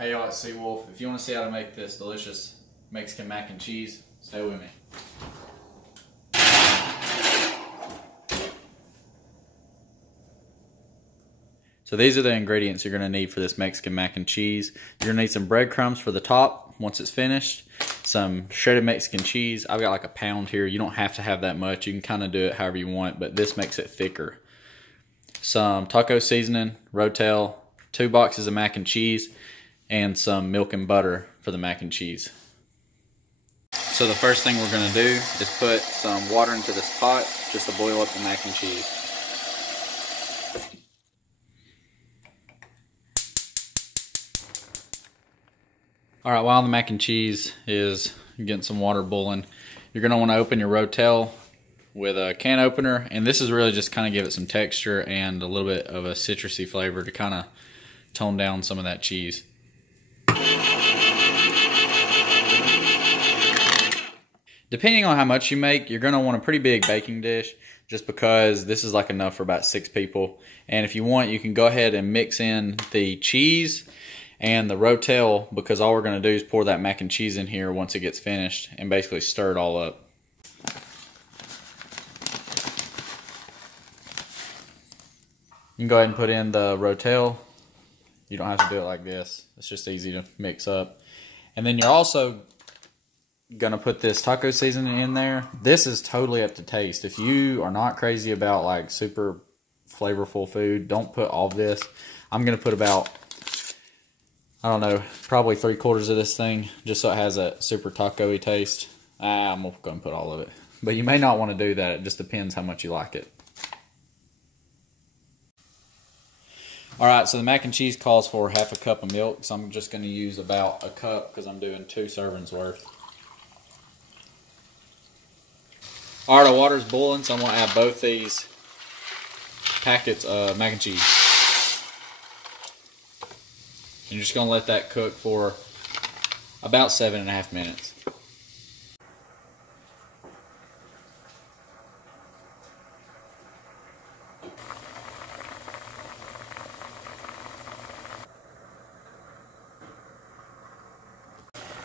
Hey y'all, it's Seawolf. If you want to see how to make this delicious Mexican mac and cheese, stay with me. So these are the ingredients you're going to need for this Mexican mac and cheese. You're going to need some breadcrumbs for the top once it's finished. Some shredded Mexican cheese. I've got like a pound here. You don't have to have that much. You can kind of do it however you want, but this makes it thicker. Some taco seasoning, Rotel, 2 boxes of mac and cheese, and some milk and butter for the mac and cheese. So the first thing we're going to do is put some water into this pot just to boil up the mac and cheese. Alright, while the mac and cheese is getting some water boiling, you're going to want to open your Rotel with a can opener, and this is really just kind of give it some texture and a little bit of a citrusy flavor to kind of tone down some of that cheese. Depending on how much you make, you're going to want a pretty big baking dish just because this is like enough for about 6 people. And if you want, you can go ahead and mix in the cheese and the Rotel, because all we're going to do is pour that mac and cheese in here once it gets finished and basically stir it all up. You can go ahead and put in the Rotel. You don't have to do it like this. It's just easy to mix up. And then you're also going to put this taco seasoning in there. This is totally up to taste. If you are not crazy about like super flavorful food, don't put all of this. I'm going to put about, I don't know, probably 3/4 of this thing, just so it has a super taco-y taste. I'm going to put all of it. But you may not want to do that. It just depends how much you like it. Alright, so the mac and cheese calls for 1/2 cup of milk, so I'm just going to use about a cup because I'm doing 2 servings worth. Alright, the water's boiling, so I'm going to add both these packets of mac and cheese. You're just going to let that cook for about 7.5 minutes.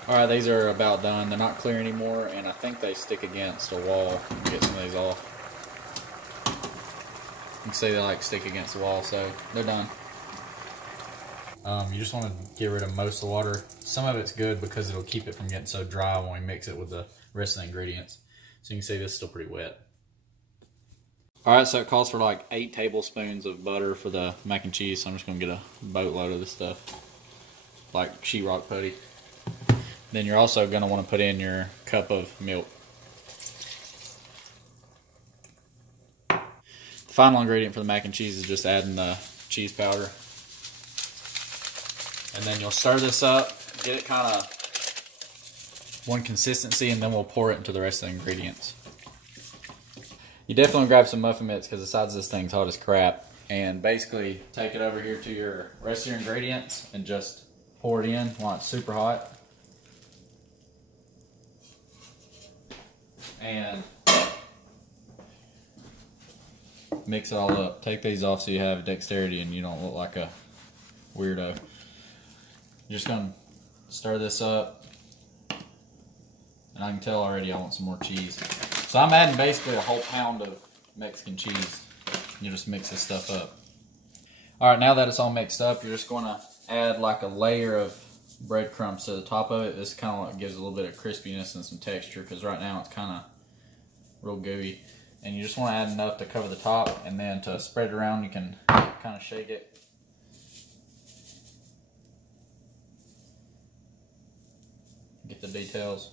Alright, these are about done. They're not clear anymore, and I think they stick against a wall. Get some of these off. You can see they like stick against the wall, so they're done. You just want to get rid of most of the water. Some of it's good because it'll keep it from getting so dry when we mix it with the rest of the ingredients. So you can see this is still pretty wet. Alright, so it calls for like 8 tablespoons of butter for the mac and cheese, so I'm just going to get a boatload of this stuff. Like sheetrock putty. Then you're also going to want to put in your cup of milk. The final ingredient for the mac and cheese is just adding the cheese powder. And then you'll stir this up, get it kind of one consistency, and then we'll pour it into the rest of the ingredients. You definitely want to grab some muffin mitts because the sides of this thing's hot as crap. And basically take it over here to your rest of your ingredients and just pour it in while it's super hot. And mix it all up. Take these off so you have dexterity and you don't look like a weirdo. You're just going to stir this up. And I can tell already I want some more cheese. So I'm adding basically a whole pound of Mexican cheese. You just mix this stuff up. Alright, now that it's all mixed up, you're just going to add like a layer of breadcrumbs to the top of it. This kind of gives a little bit of crispiness and some texture, because right now it's kind of real gooey. And you just want to add enough to cover the top, and then to spread it around you can kind of shake it. Get the details.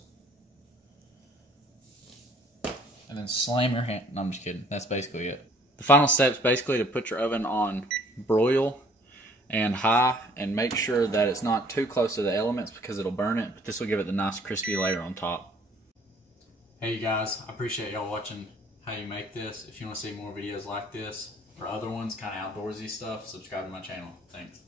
And then slam your hand. No, I'm just kidding. That's basically it. The final step is basically to put your oven on broil and high, and make sure that it's not too close to the elements because it'll burn it, but this will give it the nice crispy layer on top. Hey you guys, I appreciate y'all watching how you make this. If you want to see more videos like this or other ones, kind of outdoorsy stuff, subscribe to my channel. Thanks.